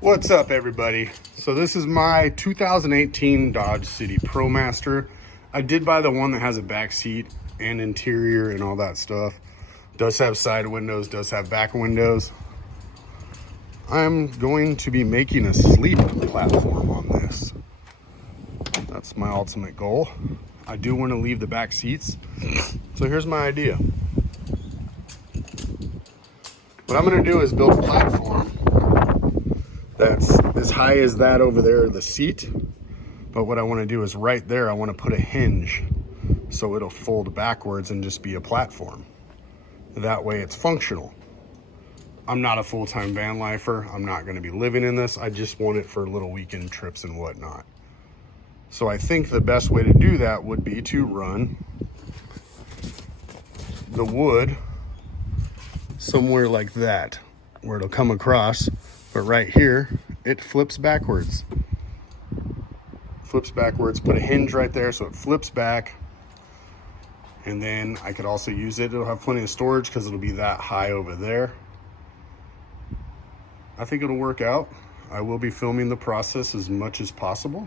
What's up, everybody? So this is my 2018 Dodge City ProMaster. I did buy the one that has a back seat and interior and all that stuff. Does have side windows, does have back windows. I'm going to be making a sleep platform on this. That's my ultimate goal. I do want to leave the back seats. So here's my idea. What I'm going to do is build a platform that's as high as that over there, the seat. But what I want to do is right there, I want to put a hinge so it'll fold backwards and just be a platform. That way it's functional. I'm not a full-time van lifer. I'm not going to be living in this. I just want it for little weekend trips and whatnot. So I think the best way to do that would be to run the wood somewhere like that, where it'll come across, but right here, it flips backwards. Flips backwards, put a hinge right there so it flips back. And then I could also use it. It'll have plenty of storage because it'll be that high over there. I think it'll work out. I will be filming the process as much as possible.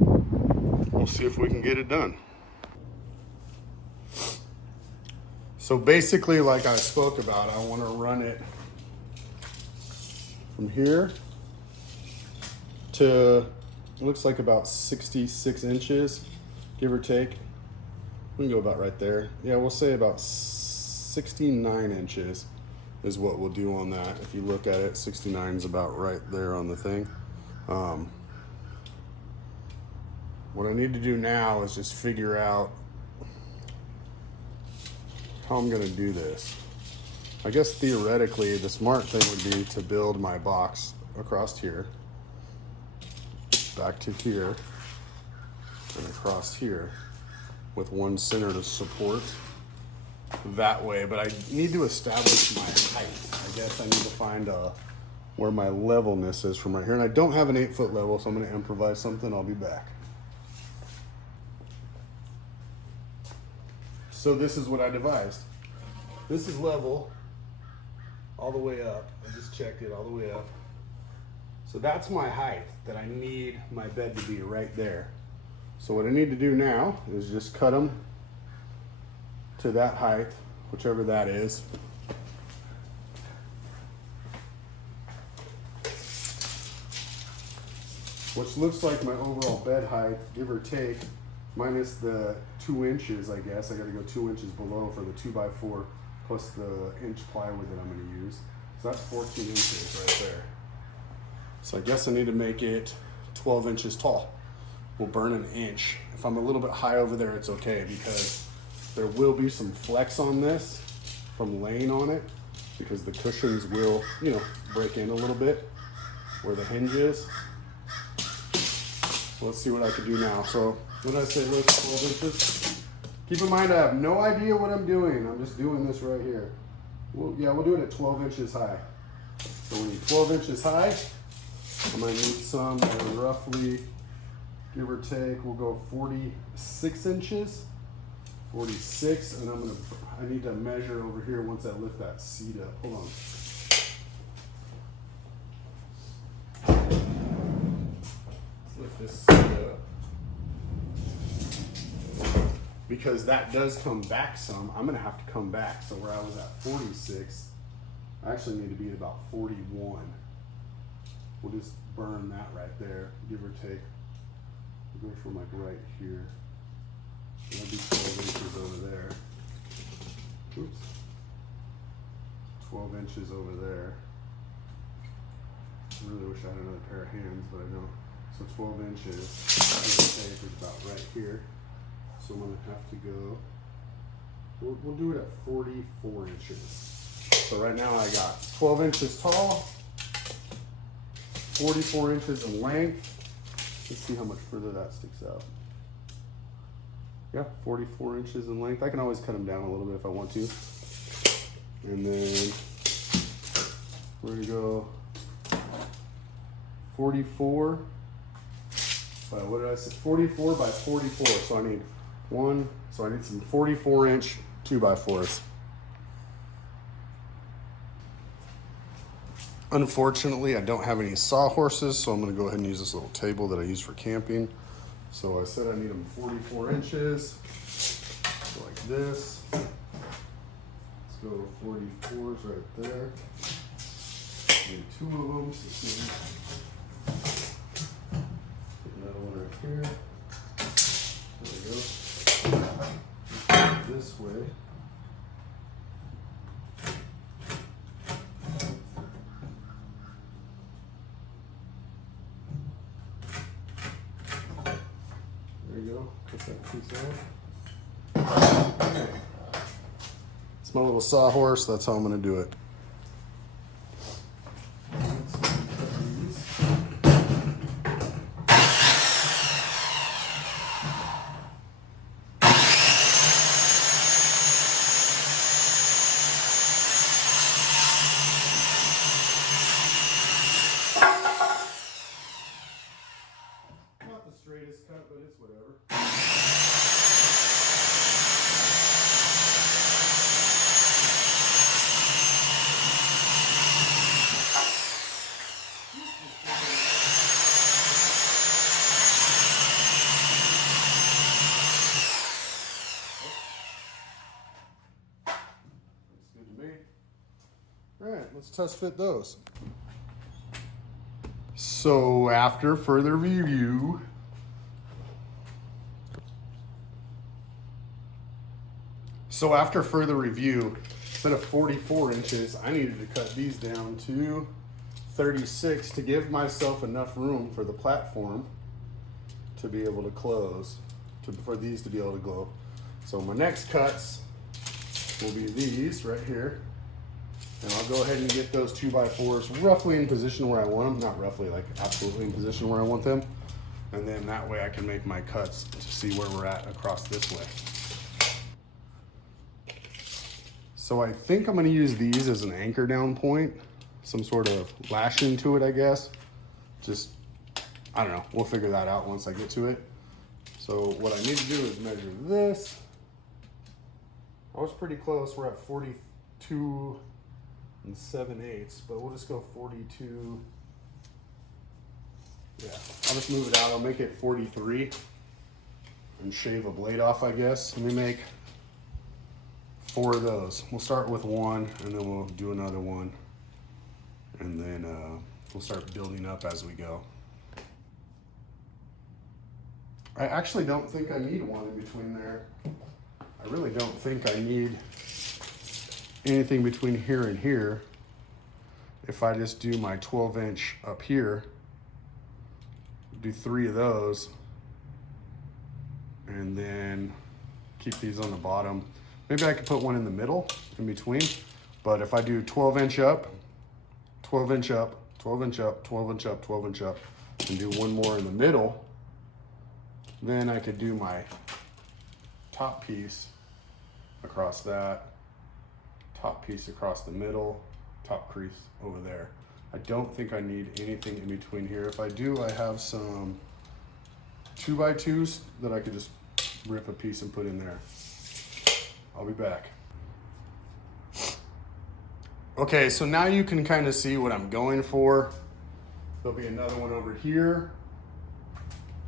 We'll see if we can get it done. So basically, like I spoke about, I want to run it from here to, it looks like about 66 inches, give or take. We can go about right there. Yeah, we'll say about 69 inches is what we'll do on that. If you look at it, 69 is about right there on the thing. What I need to do now is just figure out how I'm gonna do this. I guess theoretically, the smart thing would be to build my box across here, back to here, and across here with one center to support that way. But I need to establish my height. I guess I need to find where my levelness is from right here. And I don't have an 8-foot level, so I'm gonna improvise something. I'll be back. So this is what I devised. This is level all the way up. I just checked it all the way up. So that's my height that I need my bed to be right there. So what I need to do now is just cut them to that height, whichever that is. Which looks like my overall bed height, give or take, minus the 2 inches, I guess. I gotta go 2 inches below for the 2x4 plus the inch plywood that I'm gonna use. So that's 14 inches right there. So I guess I need to make it 12 inches tall. We'll burn an inch. If I'm a little bit high over there, it's okay because there will be some flex on this from laying on it because the cushions will, break in a little bit where the hinge is. So let's see what I can do now. So what did I say, Luke, 12 inches? Keep in mind, I have no idea what I'm doing. I'm just doing this right here. We'll do it at 12 inches high. So we need 12 inches high. I'm gonna need some that are roughly, give or take, we'll go 46 inches. 46, and I need to measure over here once I lift that seat up. Hold on. Let's lift this seat up. Because that does come back some, I'm gonna have to come back. So where I was at 46, I actually need to be at about 41. We'll just burn that right there, give or take. We'll go from like right here. That'll be 12 inches over there. Oops. 12 inches over there. I really wish I had another pair of hands, but I don't. So 12 inches, give or take, is about right here. So I'm gonna have to go, we'll do it at 44 inches. So right now I got 12 inches tall, 44 inches in length. Let's see how much further that sticks out. Yeah, 44 inches in length. I can always cut them down a little bit if I want to. And then we're gonna go 44 by, what did I say? 44 by 44. So I need some 44-inch 2x4s. Unfortunately, I don't have any sawhorses, so I'm going to go ahead and use this little table that I use for camping. So I said I need them 44 inches, so like this. Let's go 44s right there. Need 2 of them, so put another one right here. There we go. This way. There you go. Cut that piece out. Okay. It's my little sawhorse. That's how I'm going to do it. Not the straightest cut, but it's whatever. Looks good to me. All right, let's test fit those. So after further review, instead of 44 inches, I needed to cut these down to 36 to give myself enough room for the platform to be able to close, for these to be able to go. So my next cuts will be these right here. And I'll go ahead and get those 2x4s roughly in position where I want them. Not roughly, like absolutely in position where I want them. And then that way I can make my cuts to see where we're at across this way. So I think I'm gonna use these as an anchor down point. Some sort of lashing to it, I guess. Just, I don't know, we'll figure that out once I get to it. So what I need to do is measure this. I was pretty close, we're at 42 7/8, but we'll just go 42. Yeah, I'll just move it out. I'll make it 43 and shave a blade off, I guess. Let me make 4 of those. We'll start with 1 and then we'll do another one. And then we'll start building up as we go. I actually don't think I need one in between there. I really don't think I need anything between here and here. If I just do my 12-inch up here, do 3 of those, and then keep these on the bottom. Maybe I could put one in the middle, in between, but if I do 12-inch up, 12-inch up, 12-inch up, 12-inch up, 12-inch up, and do one more in the middle, then I could do my top piece across that, top piece across the middle, top crease over there. I don't think I need anything in between here. If I do, I have some 2x2s that I could just rip a piece and put in there. I'll be back. Okay, so now you can kind of see what I'm going for. There'll be another one over here.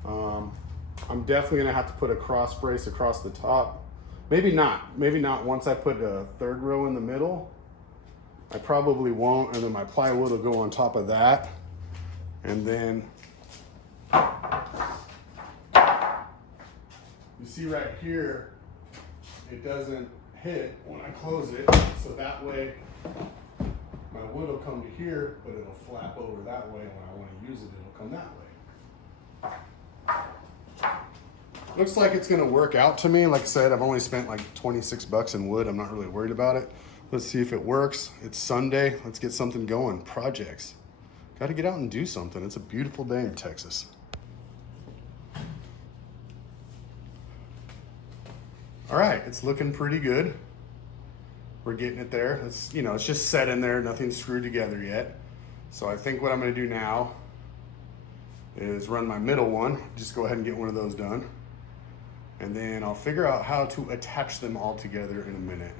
I'm definitely gonna have to put a cross brace across the top. Maybe not once I put a 3rd row in the middle. I probably won't, and then my plywood will go on top of that. And then, you see right here, it doesn't hit when I close it, so that way my wood will come to here, but it'll flap over that way, and when I want to use it, it'll come that way. Looks like it's gonna work out to me. Like I said, I've only spent like 26 bucks in wood. I'm not really worried about it. Let's see if it works. It's Sunday. Let's get something going. Projects. Gotta get out and do something. It's a beautiful day in Texas. All right, it's looking pretty good. We're getting it there. It's, you know, it's just set in there. Nothing's screwed together yet. So I think what I'm gonna do now is run my middle one. Just go ahead and get one of those done. And then I'll figure out how to attach them all together in a minute.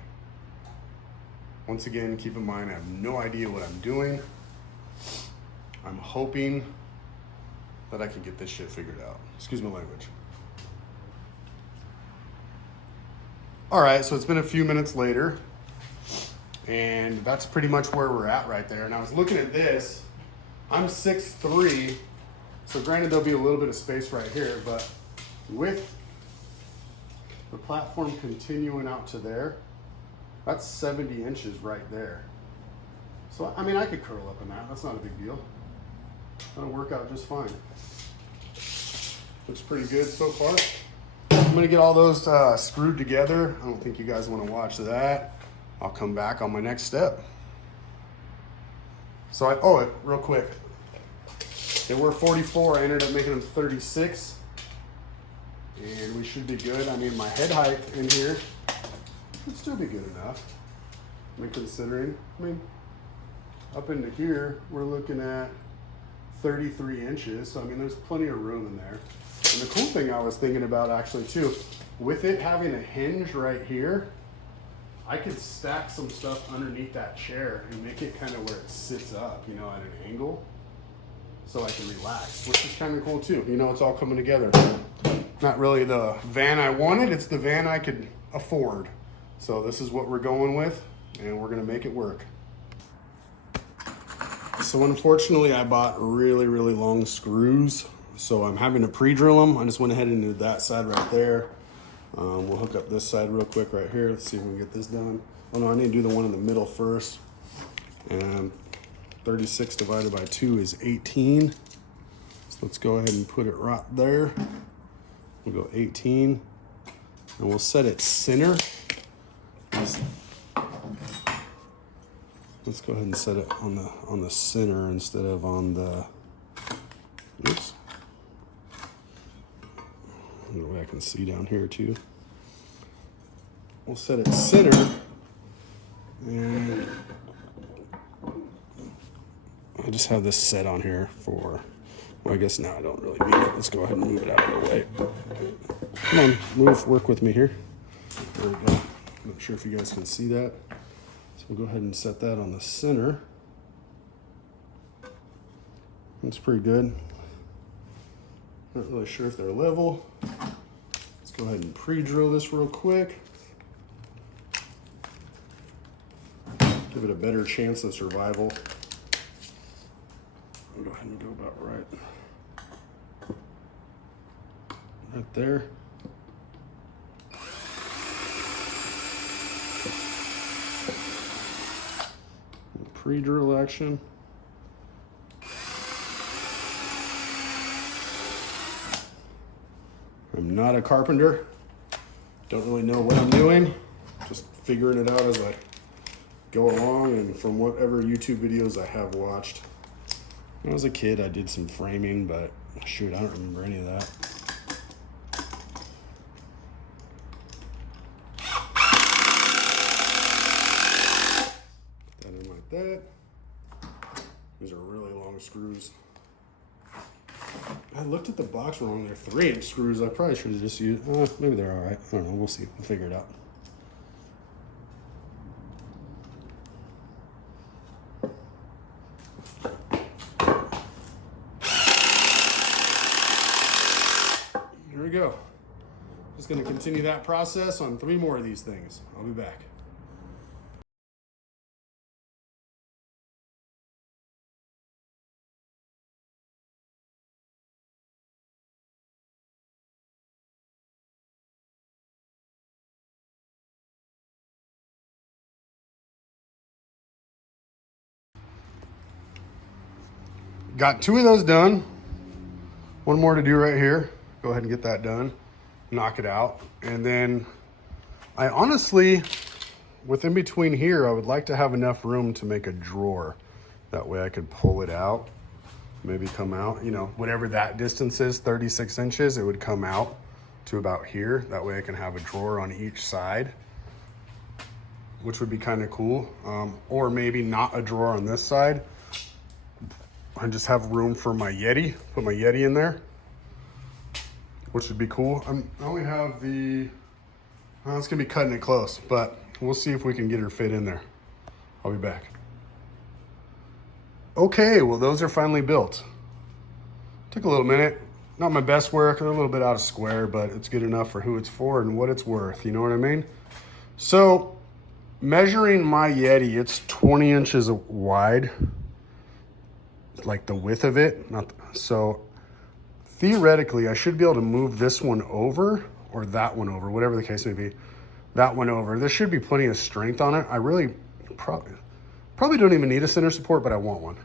Once again, keep in mind, I have no idea what I'm doing. I'm hoping that I can get this shit figured out. Excuse my language. All right, so it's been a few minutes later, and that's pretty much where we're at right there. And I was looking at this. I'm 6'3", so granted there'll be a little bit of space right here, but with the platform continuing out to there, that's 70 inches right there. So, I mean, I could curl up in that. That's not a big deal. That'll work out just fine. Looks pretty good so far. I'm gonna get all those screwed together. I don't think you guys wanna watch that. I'll come back on my next step. So real quick. They were 44, I ended up making them 36. And we should be good. I mean, my head height in here should still be good enough. I mean, considering, up into here, we're looking at 33 inches. So, I mean, there's plenty of room in there. And the cool thing I was thinking about actually too, with it having a hinge right here, I could stack some stuff underneath that chair and make it kind of where it sits up, you know, at an angle, so I can relax, which is kind of cool too. You know, it's all coming together. Not really the van I wanted, it's the van I could afford. So this is what we're going with, and we're gonna make it work. So unfortunately, I bought really, really long screws, so I'm having to pre-drill them. I just went ahead and did that side right there. We'll hook up this side real quick right here. Let's see if we can get this done. Oh no, I need to do the one in the middle first. And 36 divided by 2 is 18. So let's go ahead and put it right there. We'll go 18, and we'll set it center. Let's go ahead and set it on the center instead of on the. Oops. The way I can see down here too. We'll set it center, and I just have this set on here for. Well, I guess now I don't really need it. Let's go ahead and move it out of the way. Come on, move. Work with me here. There we go. I'm not sure if you guys can see that. So we'll go ahead and set that on the center. That's pretty good. Not really sure if they're level. Let's go ahead and pre-drill this real quick. Give it a better chance of survival. I'll go ahead and go about right there. Pre-drill action. I'm not a carpenter. Don't really know what I'm doing. Just figuring it out as I go along and from whatever YouTube videos I have watched. When I was a kid, I did some framing, but shoot, I don't remember any of that. Put that in like that. These are really long screws. I looked at the box wrong. They're 3-inch screws. I probably should have just used. Maybe they're all right. I don't know. We'll see. We'll figure it out. Here we go. Just going to continue that process on 3 more of these things. I'll be back. Got 2 of those done. 1 more to do right here. Go ahead and get that done. Knock it out. And then I honestly, within between here, I would like to have enough room to make a drawer. That way I could pull it out, maybe come out, you know, whatever that distance is, 36 inches, it would come out to about here. That way I can have a drawer on each side, which would be kind of cool. Or maybe not a drawer on this side. I just have room for my Yeti, put my Yeti in there, which would be cool. I only have the, it's gonna be cutting it close, but we'll see if we can get her fit in there. I'll be back. Okay, well, those are finally built. Took a little minute. Not my best work. They're a little bit out of square, but it's good enough for who it's for and what it's worth. You know what I mean? So, measuring my Yeti, it's 20 inches wide, like the width of it. So, theoretically, I should be able to move this one over or that one over, whatever the case may be. That one over. There should be plenty of strength on it. I really probably don't even need a center support, but I want one.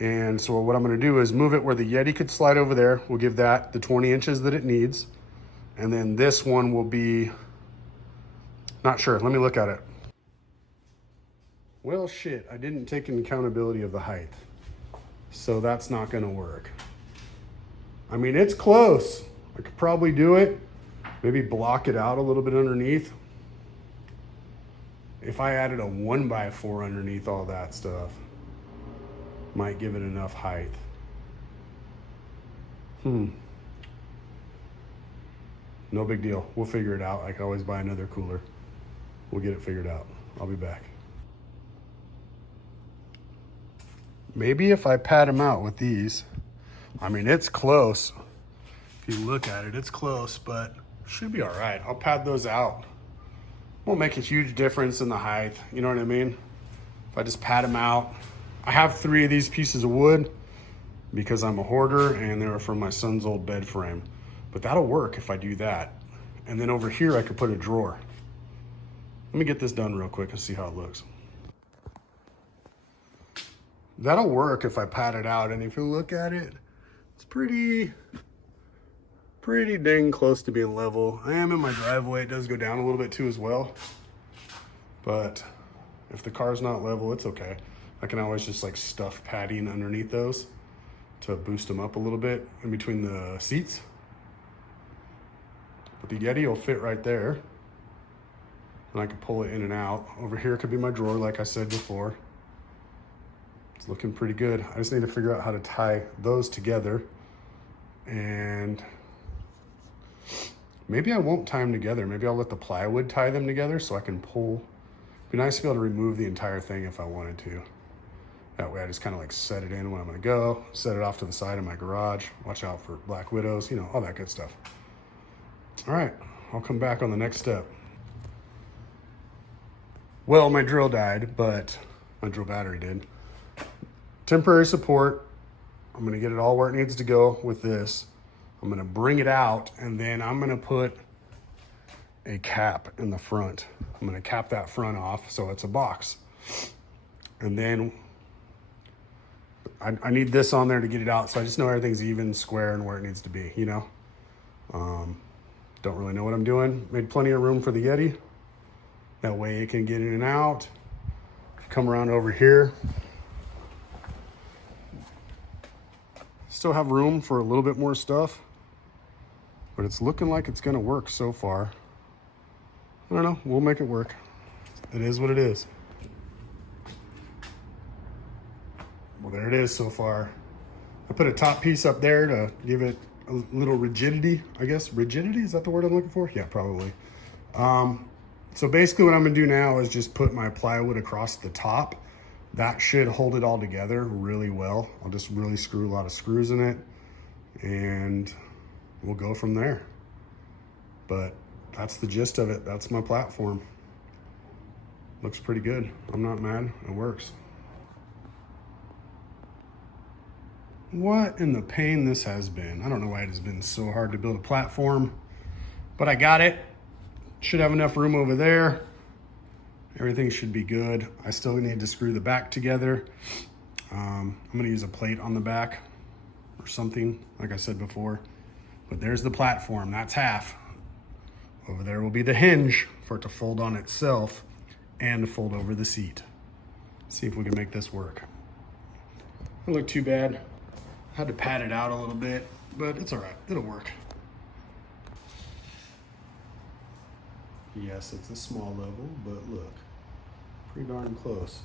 And so what I'm gonna do is move it where the Yeti could slide over there. We'll give that the 20 inches that it needs. And then this one will be, not sure, let me look at it. Well, shit, I didn't take an accountability of the height. So that's not gonna work. I mean, it's close. I could probably do it. Maybe block it out a little bit underneath. If I added a 1x4 underneath all that stuff, might give it enough height. No big deal. We'll figure it out. I can always buy another cooler. We'll get it figured out. I'll be back. Maybe if I pad them out with these, I mean, it's close. If you look at it, it's close, but should be all right. I'll pad those out. Won't make a huge difference in the height. You know what I mean? If I just pad them out. I have 3 of these pieces of wood because I'm a hoarder and they were from my son's old bed frame. But that'll work if I do that. And then over here, I could put a drawer. Let me get this done real quick and see how it looks. That'll work if I pad it out. And if you look at it, it's pretty dang close to being level. I am in my driveway. It does go down a little bit too as well. But if the car's not level, it's okay. I can always just like stuff padding underneath those to boost them up a little bit in between the seats. But the Yeti will fit right there. And I can pull it in and out. Over here could be my drawer, like I said before. It's looking pretty good. I just need to figure out how to tie those together. And maybe I won't tie them together. Maybe I'll let the plywood tie them together so I can pull. It'd be nice to be able to remove the entire thing if I wanted to. That way I just kind of like set it in when I'm gonna go, set it off to the side of my garage, watch out for black widows, you know, all that good stuff. All right, I'll come back on the next step. Well, my drill died, but my drill battery did. Temporary support. I'm gonna get it all where it needs to go with this. I'm gonna bring it out and then I'm gonna put a cap in the front. I'm gonna cap that front off so it's a box. And then I need this on there to get it out so I just know everything's even, square, and where it needs to be, you know? Don't really know what I'm doing. Made plenty of room for the Yeti. That way it can get in and out. Come around over here. Still have room for a little bit more stuff, but it's looking like it's gonna work so far. I don't know, we'll make it work. It is what it is. Well, there it is so far. I put a top piece up there to give it a little rigidity, I guess. Rigidity, is that the word I'm looking for? Yeah, probably. So basically what I'm gonna do now is just put my plywood across the top. That should hold it all together really well. I'll just really screw a lot of screws in it and we'll go from there. But that's the gist of it. That's my platform. Looks pretty good. I'm not mad, it works. What in the pain this has been. I don't know why it has been so hard to build a platform, but I got it. Should have enough room over there. Everything should be good. I still need to screw the back together. I'm gonna use a plate on the back or something, like I said before. But there's the platform, that's half. Over there will be the hinge for it to fold on itself and to fold over the seat. See if we can make this work. Doesn't look too bad. Had to pat it out a little bit, but it's all right, it'll work. Yes, it's a small level, but look, pretty darn close.